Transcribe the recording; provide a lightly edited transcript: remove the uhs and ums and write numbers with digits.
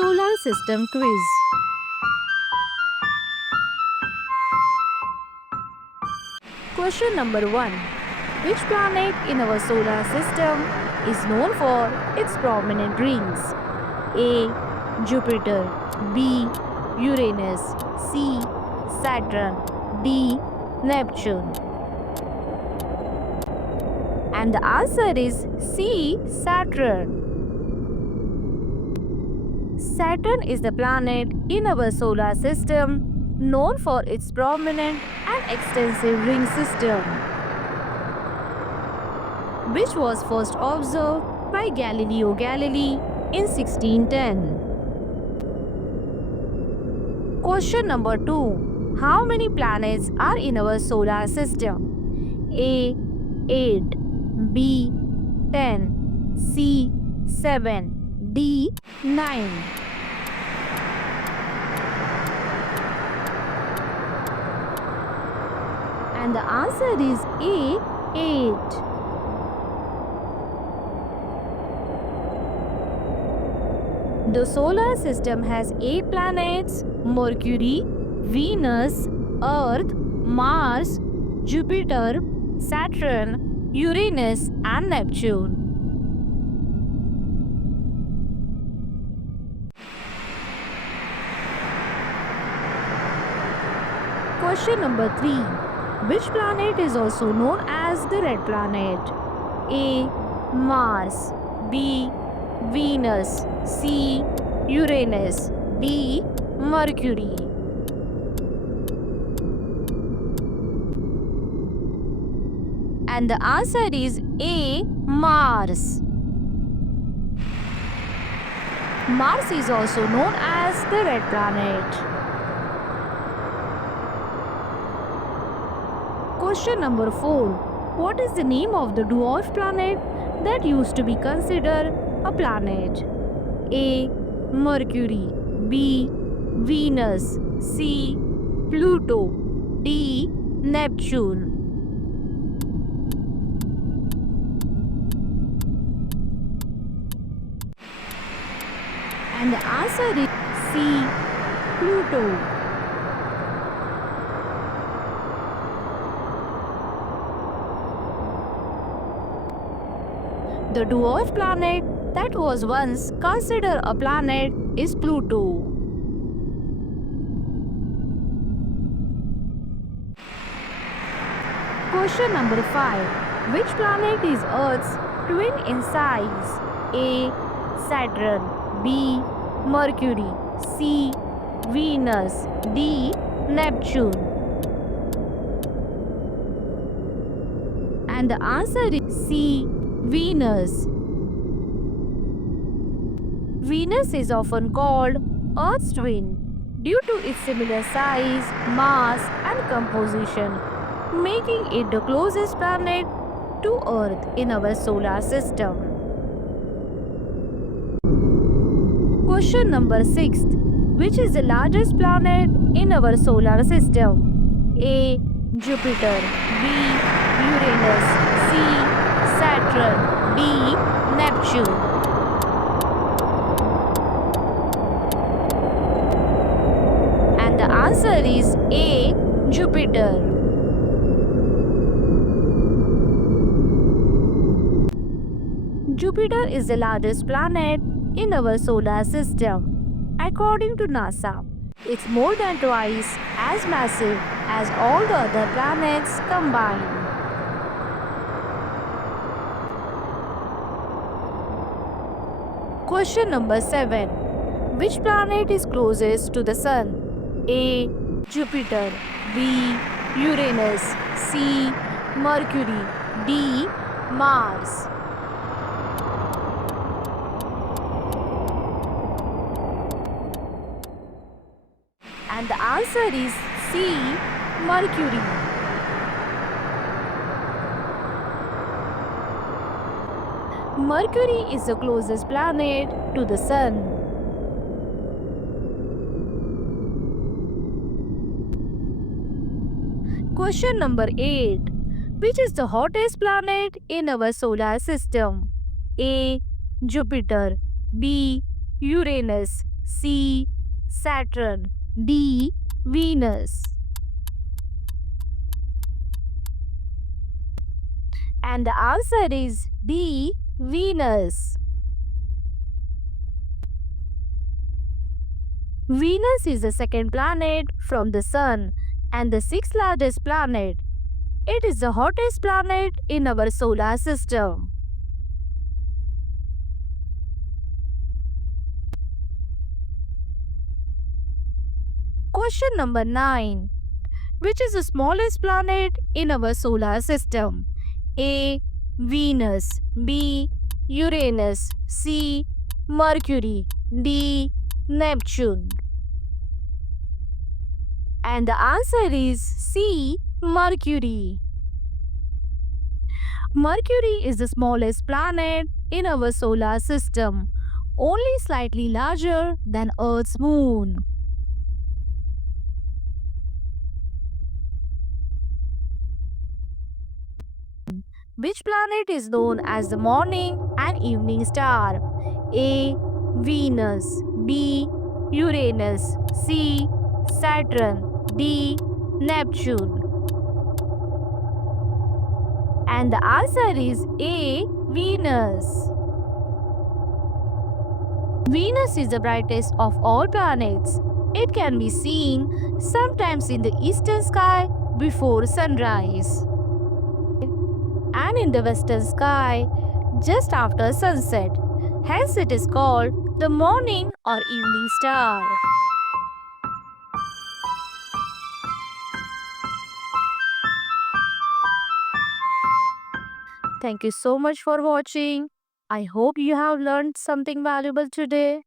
Solar System Quiz. Question number 1. Which planet in our solar system is known for its prominent rings? A. Jupiter. B. Uranus. C. Saturn. D. Neptune. And the answer is C. Saturn. Saturn is the planet in our solar system known for its prominent and extensive ring system, which was first observed by Galileo Galilei in 1610. Question number 2. How many planets are in our solar system? A. 8. B. 10. C. 7. D. 9. And the answer is A. 8. The solar system has 8 planets: Mercury, Venus, Earth, Mars, Jupiter, Saturn, Uranus, and Neptune. Question number 3. Which planet is also known as the red planet? A. Mars. B. Venus. C. Uranus. D. Mercury. And the answer is A. Mars. Mars is also known as the red planet. Question number 4. What is the name of the dwarf planet that used to be considered a planet? A. Mercury. B. Venus. C. Pluto. D. Neptune. And the answer is C. Pluto. The dwarf planet that was once considered a planet is Pluto. Question number 5. Which planet is Earth's twin in size? A. Saturn. B. Mercury. C. Venus. D. Neptune. And the answer is C. Venus. Venus is often called Earth's twin due to its similar size, mass, and composition, making it the closest planet to Earth in our solar system. Question number 6. Which is the largest planet in our solar system? A. Jupiter. B. Uranus. C. Saturn. D. Neptune. And the answer is A. Jupiter. Jupiter is the largest planet in our solar system. According to NASA, it's more than twice as massive as all the other planets combined. Question number 7. Which planet is closest to the Sun? A. Jupiter. B. Uranus. C. Mercury. D. Mars. And the answer is C. Mercury. Mercury is the closest planet to the Sun. Question number 8. Which is the hottest planet in our solar system? A. Jupiter. B. Uranus. C. Saturn, D. Venus. And the answer is D. Venus. Venus is the second planet from the Sun and the sixth largest planet. It is the hottest planet in our solar system. Question number 9. Which is the smallest planet in our solar system? A. Venus, B. Uranus, C. Mercury, D. Neptune. And the answer is C. Mercury. Mercury is the smallest planet in our solar system, only slightly larger than Earth's moon. Which planet is known as the morning and evening star? A. Venus, B. Uranus, C. Saturn, D. Neptune. And the answer is A. Venus. Venus is the brightest of all planets. It can be seen sometimes in the eastern sky before sunrise and in the western sky just after sunset. Hence, it is called the morning or evening star. Thank you so much for watching. I hope you have learned something valuable today.